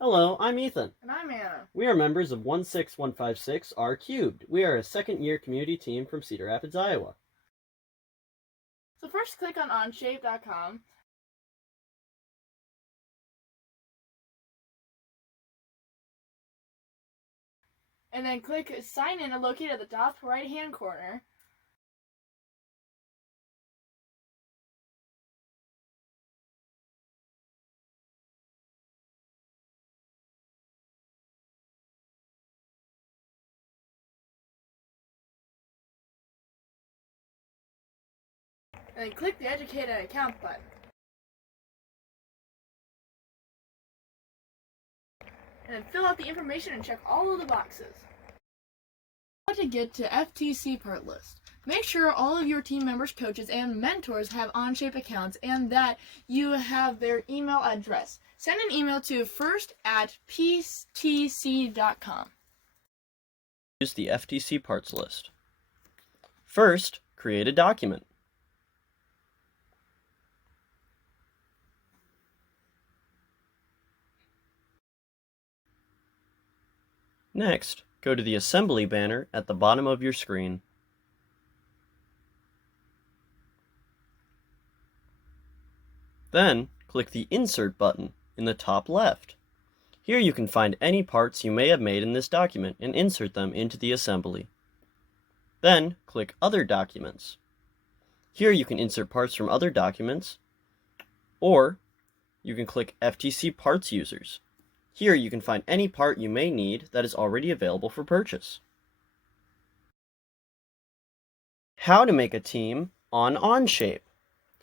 Hello, I'm Ethan. And I'm Anna. We are members of 16156 R Cubed. We are a second-year community team from Cedar Rapids, Iowa. So first click on Onshape.com. And then click Sign In located at the top right-hand corner. And then click the Educate an Account button. And then fill out the information and check all of the boxes. How to get to FTC part list. Make sure all of your team members, coaches, and mentors have Onshape accounts and that you have their email address. Send an email to first@ptc.com. Use the FTC parts list. First, create a document. Next, go to the assembly banner at the bottom of your screen. Then, click the Insert button in the top left. Here you can find any parts you may have made in this document and insert them into the assembly. Then, click Other Documents. Here you can insert parts from other documents, or you can click FTC Parts Users. Here you can find any part you may need that is already available for purchase. How to make a team on Onshape.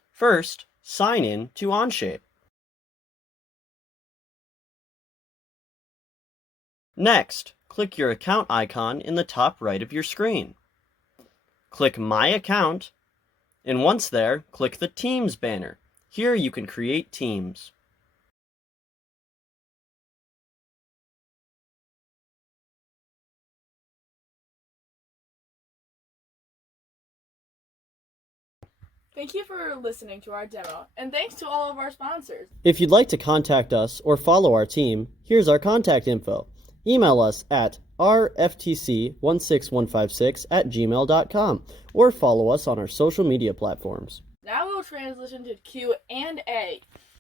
First, sign in to Onshape. Next, click your account icon in the top right of your screen. Click My Account, and once there, click the Teams banner. Here you can create teams. Thank you for listening to our demo, and thanks to all of our sponsors. If you'd like to contact us or follow our team, here's our contact info. Email us at rftc16156@gmail.com or follow us on our social media platforms. Now we'll transition to Q&A.